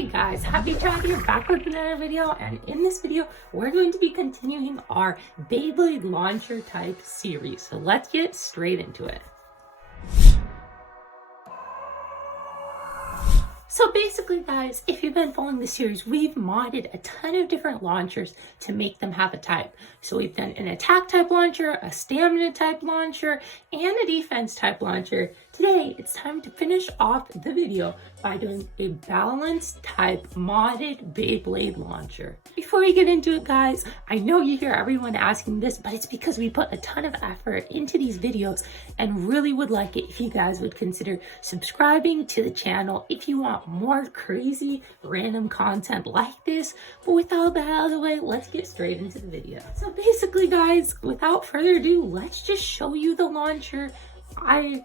Hey guys, HappyChild here, back with another video, and in this video we're going to be continuing our Beyblade launcher type series. So let's get straight into it. So basically guys, if you've been following the series, we've modded a ton of different launchers to make them have a type. So we've done an attack type launcher, a stamina type launcher, and a defense type launcher. Today, it's time to finish off the video by doing a balanced type modded Beyblade launcher. Before we get into it guys, I know you hear everyone asking this, but it's because we put a ton of effort into these videos and really would like it if you guys would consider subscribing to the channel if you want more crazy random content like this. But with all that out of the way, let's get straight into the video. So basically guys, without further ado, let's just show you the launcher. I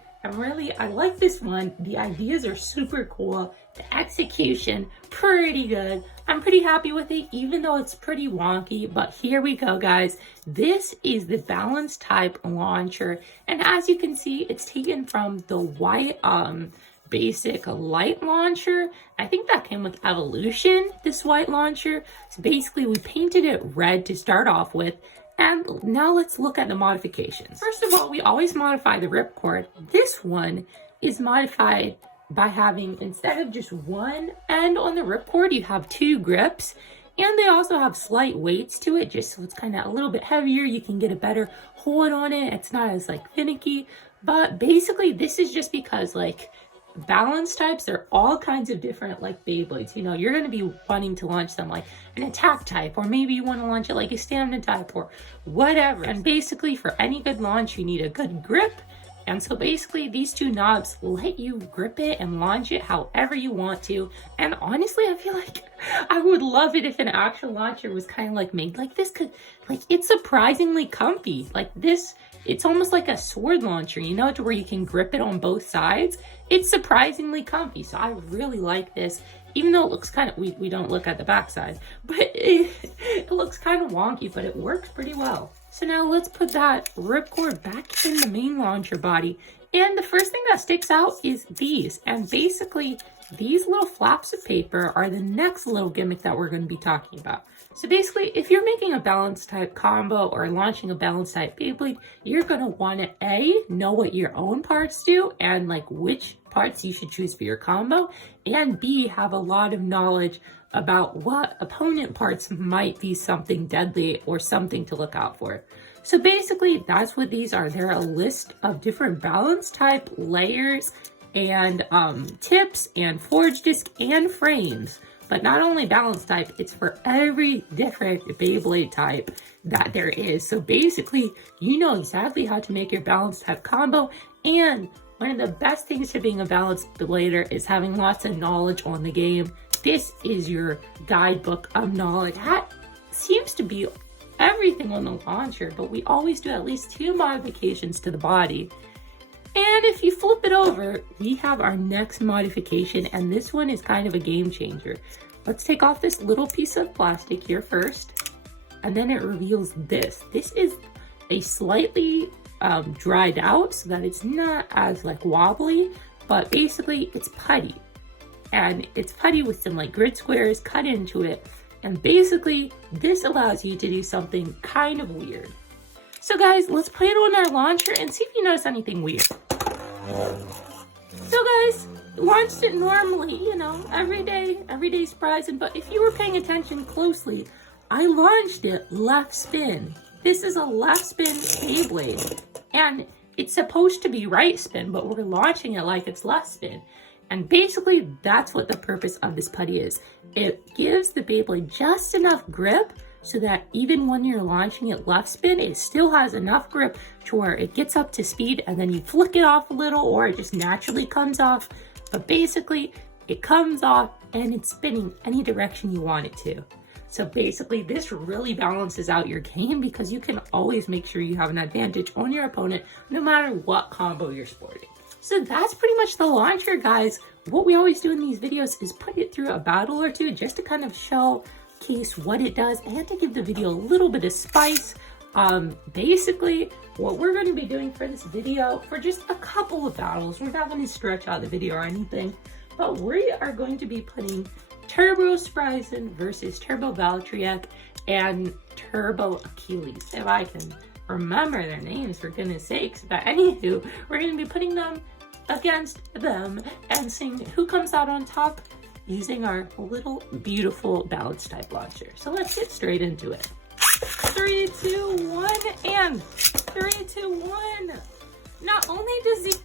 like this one. The ideas are super cool. The execution, pretty good. I'm pretty happy with it, even though it's pretty wonky. But here we go, guys. This is the balanced type launcher. And as you can see, it's taken from the white basic light launcher. I think that came with Evolution, this white launcher. So basically, we painted it red to start off with. And now let's look at the modifications. First of all, we always modify the ripcord. This one is modified by having, instead of just one end on the ripcord, you have two grips. And they also have slight weights to it, just so it's kind of a little bit heavier. You can get a better hold on it. It's not as like finicky. But basically, this is just because like balance types, they're all kinds of different like Beyblades. You know, you're going to be wanting to launch them like an attack type, or maybe you want to launch it like a stamina type or whatever. And basically for any good launch, you need a good grip. And so basically these two knobs let you grip it and launch it however you want to. And honestly, I feel like I would love it if an actual launcher was kind of like made like this, because like it's surprisingly comfy. Like this, it's almost like a sword launcher, you know, to where you can grip it on both sides. It's surprisingly comfy, so I really like this. Even though it looks kind of, we don't look at the backside, but it looks kind of wonky, but it works pretty well. So now let's put that ripcord back in the main launcher body. And the first thing that sticks out is these. And basically, these little flaps of paper are the next little gimmick that we're going to be talking about. So basically, if you're making a balance type combo or launching a balance type Beyblade, you're going to want to A, know what your own parts do and like which parts you should choose for your combo, and B, have a lot of knowledge about what opponent parts might be something deadly or something to look out for. So basically, that's what these are. They're a list of different balance type layers and tips and forge disc and frames. But not only balance type, it's for every different Beyblade type that there is. So basically, you know exactly how to make your balance type combo. And one of the best things to being a balanced blader is having lots of knowledge on the game. This is your guidebook of knowledge. That seems to be everything on the launcher, but we always do at least 2 modifications to the body. And if you flip it over, we have our next modification, and this one is kind of a game changer. Let's take off this little piece of plastic here first, and then it reveals this. This is a slightly dried out so that it's not as like wobbly, but basically it's putty. And it's putty with some like grid squares cut into it. And basically this allows you to do something kind of weird. So guys, let's put it on our launcher and see if you notice anything weird. So guys, launched it normally, you know, everyday surprising. But if you were paying attention closely, I launched it left spin. This is a left spin Beyblade, and it's supposed to be right spin, but we're launching it like it's left spin. And basically, that's what the purpose of this putty is. It gives the Beyblade just enough grip so that even when you're launching it left spin, it still has enough grip to where it gets up to speed, and then you flick it off a little, or it just naturally comes off. But basically, it comes off and it's spinning any direction you want it to. So basically, this really balances out your game because you can always make sure you have an advantage on your opponent no matter what combo you're sporting. So that's pretty much the launcher, guys. What we always do in these videos is put it through a battle or two just to kind of showcase what it does and to give the video a little bit of spice. Basically, what we're going to be doing for this video, for just a couple of battles, we're not going to stretch out the video or anything, but we are going to be putting Turbo Spryzen versus Turbo Valtryek and Turbo Achilles. If I can remember their names, for goodness sakes. But anywho, we're going to be putting them against them and seeing who comes out on top using our little beautiful balance type launcher. So let's get straight into it. 3, 2, 1, and 3, 2, 1. Not only does it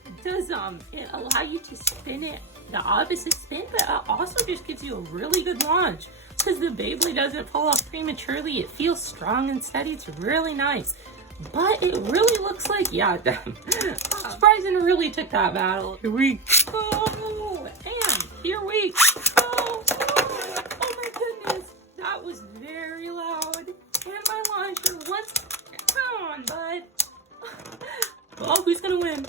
allow you to spin it the opposite spin, but it also just gives you a really good launch because the Beyblade doesn't fall off prematurely. It feels strong and steady. It's really nice. But it really looks like, yeah, Spryzen really took that battle. Here we go, and here we go. Oh my goodness, that was very loud. And my launcher once, come on, bud. Oh, who's gonna win?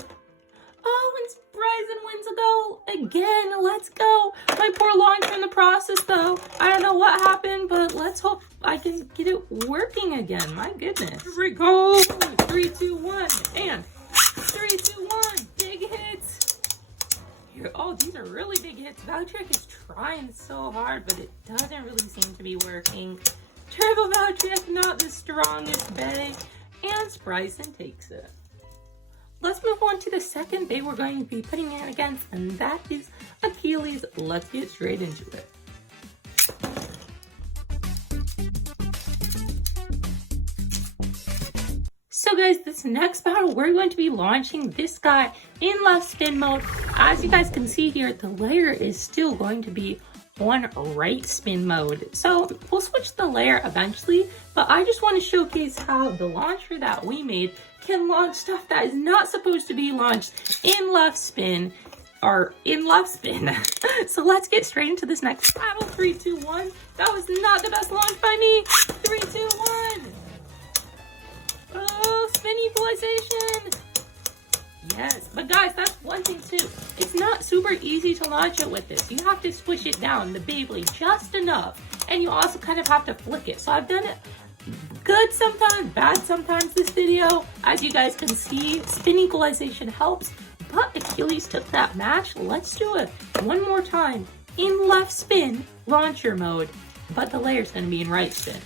Oh, and Spryzen wins a goal again. Let's go. My poor launcher in the process, though. I don't know what happened, but let's hope I can get it working again. My goodness. Here we go. 3, 2, 1, and 3, 2, 1. Big hits. Oh, these are really big hits. Valtryek is trying so hard, but it doesn't really seem to be working. Turbo Valtryek, not the strongest bay, and Spryzen takes it. Let's move on to the second bay we're going to be putting it against, and that is Achilles. Let's get straight into it. So guys, this next battle, we're going to be launching this guy in left spin mode. As you guys can see here, the layer is still going to be on right spin mode. So we'll switch the layer eventually, but I just want to showcase how the launcher that we made can launch stuff that is not supposed to be launched in left spin or in left spin. So let's get straight into this next battle. 3, 2, 1. That was not the best launch by me. 3, 2, 1. Oh, spin equalization. Yes, but guys, that's one thing too. It's not super easy to launch it with this. You have to squish it down, the Beyblade, just enough. And you also kind of have to flick it. So I've done it good sometimes, bad sometimes this video. As you guys can see, spin equalization helps. But Achilles took that match. Let's do it one more time in left spin launcher mode. But the layer's going to be in right spin.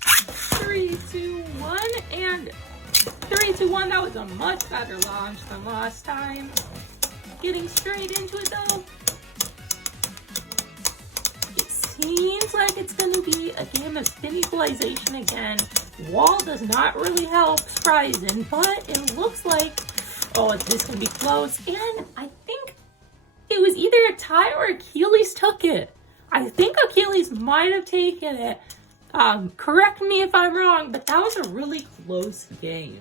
3, 2, 1, and 3, 2, 1. That was a much better launch than last time. Getting straight into it though. It seems like it's going to be a game of spin equalization again. Wall does not really help Spryzen, but it looks like, oh, this going to be close. And I think it was either a tie or Achilles took it. I think Achilles might have taken it. Correct me if I'm wrong, but that was a really close game.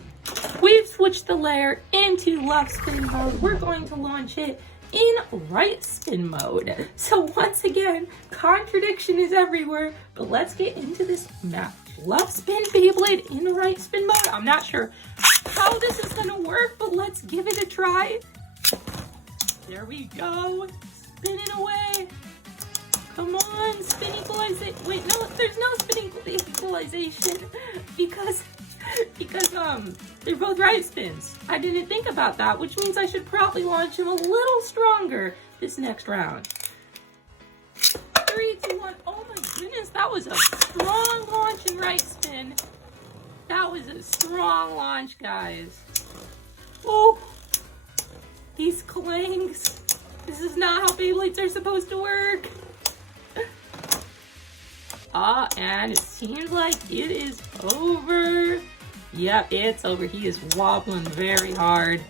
We've switched the layer into left spin mode. We're going to launch it in right spin mode. So once again, contradiction is everywhere, but let's get into this match. Left spin Beyblade in right spin mode. I'm not sure how this is gonna work, but let's give it a try. There we go, spinning away. Come on, spin equalization. Wait, no, there's no spin equalization because they're both right spins. I didn't think about that, which means I should probably launch him a little stronger this next round. 3, 2, 1. Oh my goodness, that was a strong launch in right spin. That was a strong launch, guys. Oh, these clangs. This is not how Beyblades are supposed to work. And it seems like it is over. Yep, it's over. He is wobbling very hard.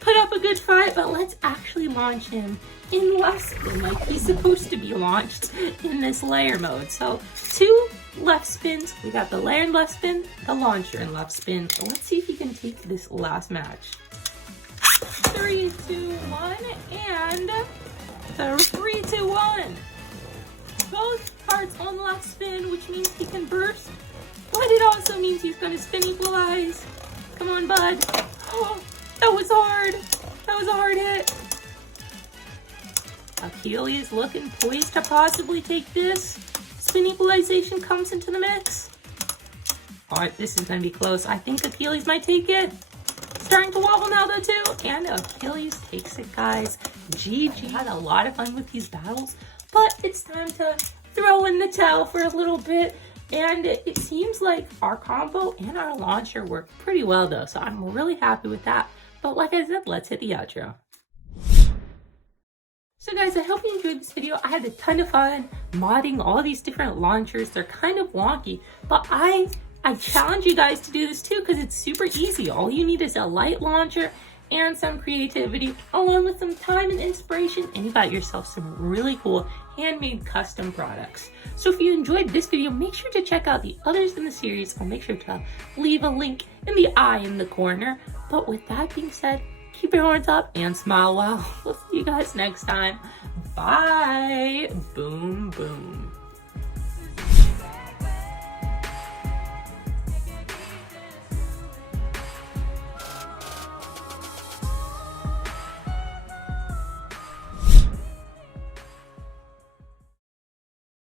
Put up a good fight, but let's actually launch him in left spin like he's supposed to be launched in this layer mode. So 2 left spins. We got the layer in left spin, the launcher in left spin. Let's see if he can take this last match. 3, 2, 1, and 3, 2, 1. Both parts on left spin, which means he can burst, but it also means he's going to spin equalize. Come on, bud. Oh, that was hard. That was a hard hit. Achilles looking poised to possibly take this. Spin equalization comes into the mix. All right, this is going to be close. I think Achilles might take it. Starting to wobble now though too, and Achilles takes it, guys. GG. Had a lot of fun with these battles, but it's time to throw in the towel for a little bit. And it seems like our combo and our launcher worked pretty well though, so I'm really happy with that. But like I said, let's hit the outro. So guys, I hope you enjoyed this video. I had a ton of fun modding all these different launchers. They're kind of wonky, but I challenge you guys to do this too because it's super easy. All you need is a light launcher and some creativity along with some time and inspiration, and you got yourself some really cool handmade custom products. So if you enjoyed this video, make sure to check out the others in the series. I'll make sure to leave a link in the eye in the corner. But with that being said, keep your horns up and smile well. We'll see you guys next time. Bye. Boom.